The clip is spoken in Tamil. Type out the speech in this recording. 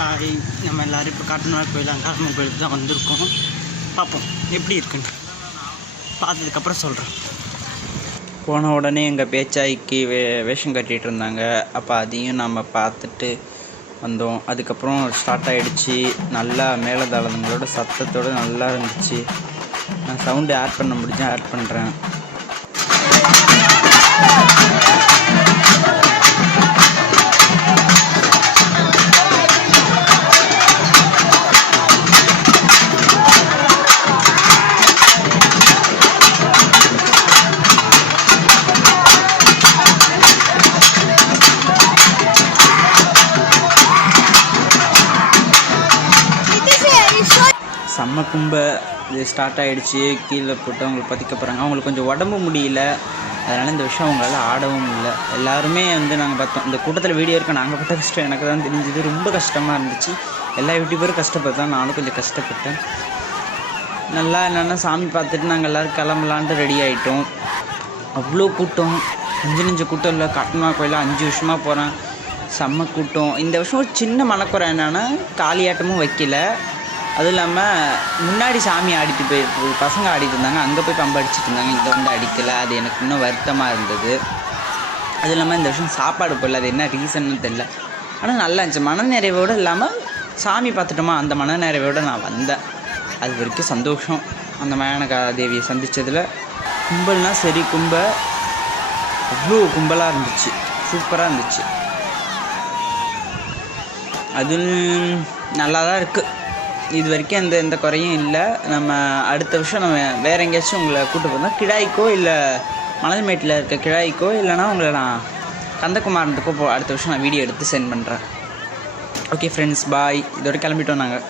நம்ம எல்லோரும் இப்போ காட்டுமலை கோயில் அங்காளம்மன் கோயிலுக்கு தான் வந்திருக்கோம். பார்ப்போம் எப்படி இருக்குன்னு, பார்த்ததுக்கப்புறம் சொல்கிறேன். போன உடனே எங்கள் பேச்சாய்க்கு வேஷம் கட்டிகிட்டு இருந்தாங்க. அப்போ அதையும் நம்ம பார்த்துட்டு வந்தோம். அதுக்கப்புறம் ஸ்டார்ட் ஆகிடுச்சு. நல்லா மேலதாளங்களோட சத்தத்தோடு நல்லா இருந்துச்சு. நான் சவுண்டு ஆட் பண்ண முடிஞ்சா ஆட் பண்ணுறேன். செம்ம கும்பை இது ஸ்டார்ட் ஆகிடுச்சு. கீழே போட்டு அவங்களுக்கு பதிக்க போகிறாங்க. அவங்களுக்கு கொஞ்சம் உடம்பு முடியல, அதனால் இந்த விஷயம் அவங்களால ஆடவும் இல்லை. எல்லாருமே நாங்கள் பார்த்தோம். இந்த கூட்டத்தில் வீடியோ இருக்க நாங்கள் பட்ட கஷ்டம் எனக்கு தான் தெரிஞ்சுது. ரொம்ப கஷ்டமாக இருந்துச்சு. எல்லா யூடியூபரும் கஷ்டப்பட்டோம், நானும் கொஞ்சம் கஷ்டப்பட்டேன். நல்லா என்னென்னா சாமி பார்த்துட்டு நாங்கள் எல்லோரும் கிளம்பலான்ட்டு ரெடி ஆகிட்டோம். அவ்வளோ கூட்டம், நெஞ்சு கூட்டம் இல்லை. காட்டுமலை கோயிலில் 5 வருஷமாக போகிறேன், செம்ம கூட்டம். இந்த வருஷம் ஒரு சின்ன மனக்குறை என்னென்னா காளியாட்டமும் வைக்கல. அதுவும் இல்லாமல் முன்னாடி சாமி ஆடிட்டு போய் பசங்க ஆடிட்டு இருந்தாங்க, அங்கே போய் பம்பு அடிச்சுட்டு இருந்தாங்க, இங்கே வந்து அடிக்கலை. அது எனக்கு இன்னும் வருத்தமாக இருந்தது. அதுவும் இல்லாமல் இந்த வருஷம் சாப்பாடு போடல, அது என்ன ரீசன்னு தெரில. ஆனால் நல்லா இருந்துச்சு. மனநிறைவோடு இல்லாமல் சாமி பார்த்துட்டோமா, அந்த மனநிறைவோடு நான் வந்தேன். அது வரைக்கும் சந்தோஷம். அந்த மயானகா தேவியை சந்தித்ததில் கும்பல்னால் சரி, அவ்வளோ கும்பலாக இருந்துச்சு, சூப்பராக இருந்துச்சு. அது நல்லா தான் இருக்குது. இது வரைக்கும் எந்த குறையும் இல்லை. நம்ம அடுத்த வருஷம் நம்ம வேறு எங்கேயாச்சும் உங்களை கூப்பிட்டு போகிறோம், கிடாய்க்கோ இல்லை மணல்மேட்டில் இருக்க கிடாய்க்கோ, இல்லைனா உங்களை நான் கந்தகுமாரனுக்கோ அடுத்த வருஷம் நான் வீடியோ எடுத்து சென்ட் பண்ணுறேன். ஓகே ஃப்ரெண்ட்ஸ், பாய். இதோட கிளம்பிட்டோம் நாங்கள்.